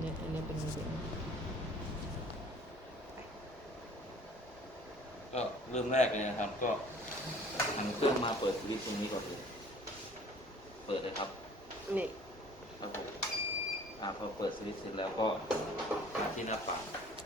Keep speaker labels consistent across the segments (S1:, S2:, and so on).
S1: อันนี้เป็นวิดีโอ
S2: ก็เริ่มแรกเลยนะครับ ก็หันเครื่องมาเปิดสวิตช์ตรงนี้ก่อนเลยเปิดเลยครับ
S1: นี่
S2: ครับผมพอเปิดสวิตช์เสร็จแล้วก็มาที่หน้าปัด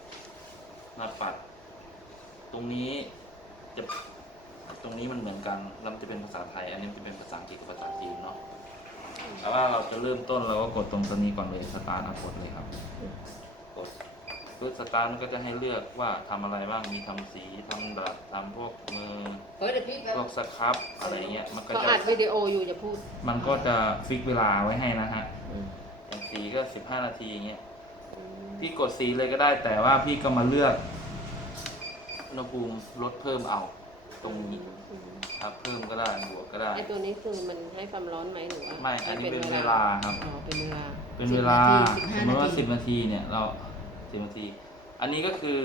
S2: ตรงนี้จะตรงนี้มันเหมือนกันแล้วมันจะเป็นภาษาไทย อันนี้จะเป็นภาษาอังกฤษกับภาษาจีนเนาะแต่ว่าเราจะเริ่มต้นเราก็กดตรงตัวนี้ก่อนเลยสตาร์ทกดเลยครับกดคือสตาร์ทมันก็จะให้เลือกว่าทำอะไรบ้างมีทำสีทำดัดทำพวกมือพวกสครับอะไรเงี้ยมันก็จะ
S1: อัดวิดีโออยู่จะพูด
S2: มันก็จะฟิกเวลาไว้ให้นะฮะอย่างสีก็15 นาทีอย่างเงี้ยพี่กดสีเลยก็ได้แต่ว่าพี่ก็มาเลือกอุณหภูมิลดเพิ่มเอาตรงนี้ครับเพิ่มก็ได้บวกก็ได้
S1: ไอตัวนี้คือมันให้ความร้อนไหมหรือว่า
S2: ไม่อันนี้เป็นเวลาครับ
S1: อ๋อเป็นเวลา
S2: เป็นเวลาสมมติว่า10 นาทีเนี่ยเรา10 นาทีอันนี้ก็คือ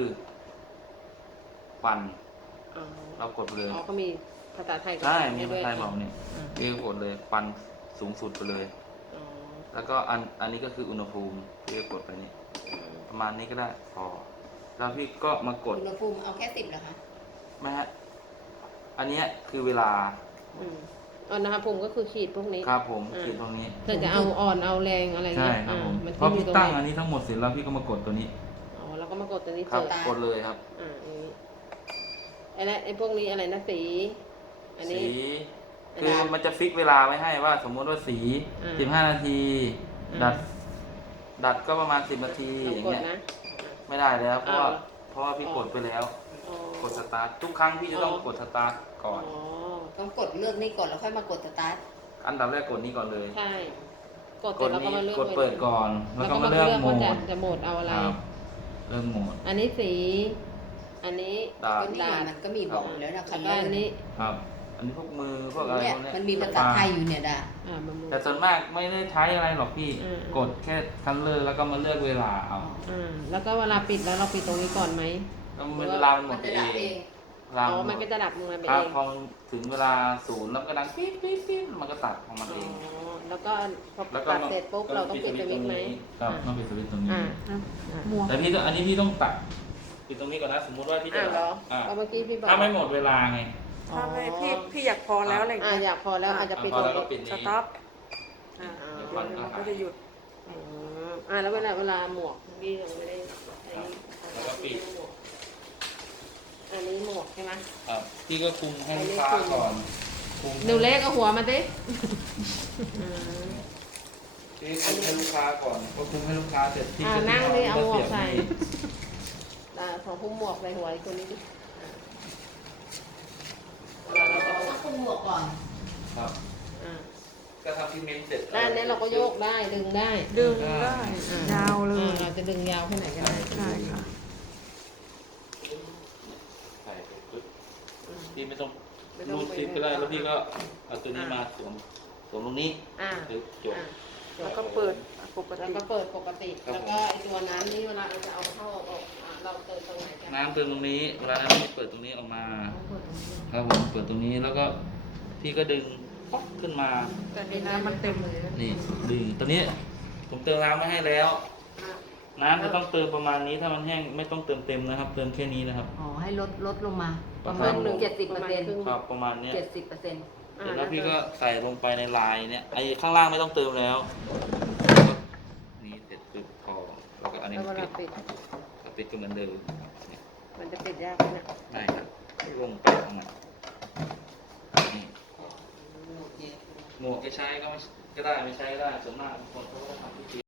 S2: ปั่นเรากดเลย
S1: อ๋อก็มีภาษาไทย
S2: ใช่มีภาษาไทยบอกเนี่ยพี่ก็กดเลยปั่นสูงสุดไปเลยแล้วก็อันนี้ก็คืออุณหภูมิพี่ก็กดไปนี่ประมาณนี้ก็ได้พอแล้วพี่ก็มากด
S3: อุณหภูมิเอาแค่10เหรอคะ
S2: ไม่ฮะอันนี้คือเวลา
S1: อุณหภูมิก็คือขีดพวกนี้
S2: ครับผมขีดตรงนี้
S1: เธอจะเอาอ่อนเอาแรงอะไร
S2: เงี้ยใช่ครับผมพอพี่ตั้งอันนี้ทั้งหมดเสร็จแล้วพี่ก็มากดตัวนี้
S1: อ๋อแล้วก็มากดตัวนี้
S2: ครับกดเลยครับ
S1: ไอ้พวกนี้อะไรนะสีอันนี้
S2: สีคือมันจะฟิกเวลาไว้ให้ว่าสมมติว่าสี15 นาทีดัดก็ประมาณ10 นาทีอย่างเงี้ยไม่ได้แล้วเพราะว่าพี่กดไปแล้วกดสตาร์ททุกครั้งพี่จะต้องกดสตาร์ทก่อน
S3: ต้องกดเลือกนี่ก่อนแล้วค่อยมากดสตาร์ท
S2: อันดับแรกกดนี้ก่อนเลย
S1: ใช่กดแล้วก็มาเลือก
S2: กดเปิดก่อนแล้วก็มาเลือกโหมด
S1: จะโหมดเอาอะไร
S2: เลือกโหมด
S1: อันนี้สีอันนี้
S3: มันก็มีบอกแล้วนะคัน
S1: อันนี้
S2: ครับอันนี้พวกมือพวกอะไรพวกนี้
S3: มันมีภาษาไทยอยู่เนี่ยด่า
S2: แต่ส่วนมากไม่ได้ใช้อะไรหรอกพี่กดแค่คันเลอร์แล้วก็มาเลือกเวลาเอา
S1: แล้วก็เวลาปิดแล้วเราปิดตรงนี้ก่อนไหม
S2: เวลามันหมดเอง
S1: มันก็จะดับลงมาเอง
S2: พอถึงเวลา0แล้วก็ดังปิ๊บปิ๊บปิ๊บมันก็ตัดของมันเอง
S1: แล้วก็พอตัดเสร็จปุ๊บเราต้องปิดสวิตช์ไหม
S2: ครับต้องปิดสวิตช์ตรงนี้แต่พี่อันนี้พี่ต้องตัดปิดตรงนี้ก่อนนะสมมุติว่าพี่จะ
S1: เมื่อกี้พี่บอก
S2: ถ้าไม่หมดเวลาไง
S4: ถ้าไม่พี่อยากพอแล้วอะไร
S1: อย่างอยากพอแล้วอาจจะปิดตรงนี้
S4: สต็อปมันก็จะหยุด
S1: แล้วเวลาหมวกพี่ยังไม่ได้
S2: แล้วก็ปิด
S1: อันนี้หมวกใช่ไหม
S2: ครับพี่ก็คุมให้ลูกค้าก่อน
S1: ดูเลขเอาหัวมาดิ
S2: พี่คุมให้ลูกค้าก่อนก็คุมให้ลูกค้าเสร็จพี่
S1: ก็นั่งดิเอาหมวกใส่ของคุมหมวกใส่หัวอีกคนนี้ดิ
S3: ต้องคุมหมวกก่อน
S2: ครับก็ทำพิมพ์เสร็จ
S1: ด้านนี้เราก็โยกได้ดึงได้
S4: ยาวเลย
S1: เราจะดึงยาวแค่ไหนก็ได้
S4: ใช่ค่ะ
S2: พี่ไม่ต้องรูดซิปก็ได้แล้วพี่ก็เอาตัวนี้มาสวมตรงนี้จบ
S4: แล้วก็เปิดปกติ
S1: แล้วก็ไอตัวน้ำนี่เวลาเราจะเอาเข้าออกเราเติมตรงไหนกัน
S2: น้ำเติมตรงนี้เวลาน้ำเปิดตรงนี้ออกมาครับผมเปิดตรงนี้แล้วก็พี่ก็ดึงป๊อกขึ้นมา
S4: แต่นี่น้ำมันเต็มเลย
S2: นี่ดึงตัวนี้ผมเติมน้ำมาให้แล้วน้ำจะต้องเติมประมาณนี้ถ้ามันแห้งไม่ต้องเติมเต็มนะครับเติมแค่นี้นะครับ
S3: ให้ลดลงมาประมาณ70%
S2: ครับประมาณนี้
S3: 70%
S2: แล้วพี่ก็ใส่ลงไปในลายเนี่ยไอ้ข้างล่างไม่ต้องเติมแล้วนี่เสร็จปุ๊บพอแล้วก็อันนี้ปิดก็เหมือนเดิม
S1: มันจะปิดยากนะ
S2: ได้ครับลงไปข้างในนี่หมวกจะใช้ก็ได้ไม่ใช้ก็ได้ส่วนมากคนเขาก็ทำพิธี